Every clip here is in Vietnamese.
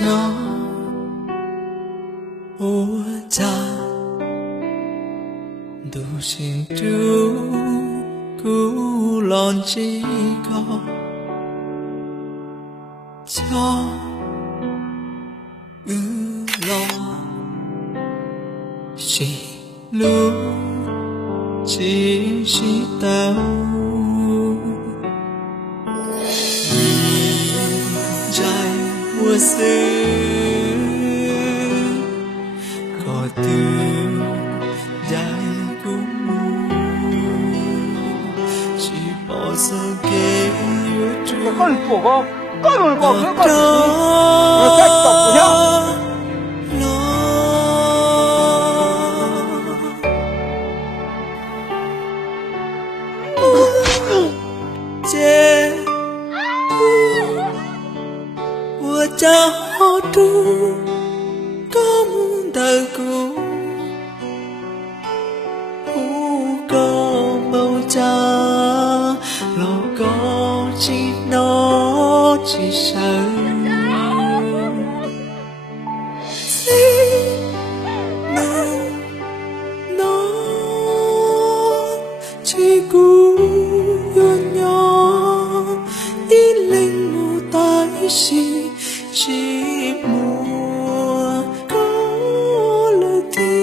cho ủa cha đủ xin chú cú lon chỉ có cho lo chỉ lu chỉ tao dài mùa xưa có từ dài cũng chỉ bỏ giờ kể có con của con nữa con nó trách tổng của nhau我家好住高木的谷，胡高某家老高只拿只手，只能拿只顾鸳鸯，一零五大事。chỉ mùa có lời thiên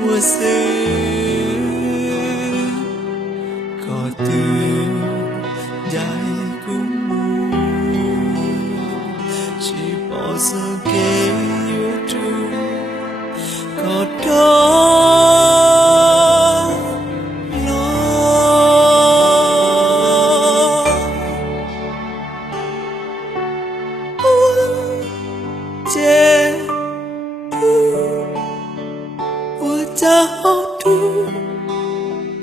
mùa xưa có từ dài cũng chỉ bỏ giờ kể yêu thương có đó Jauh tu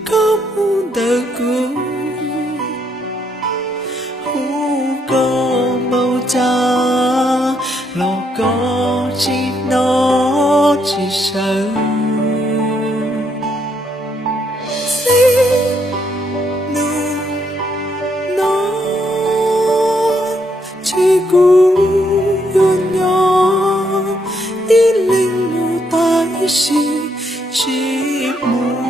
kamu dagu, kau mau cha, lo kau chỉ nó chỉ sợ. Xin nu nó chỉ cú yun nhỏ, đi linh mu tai si. chỉ muốn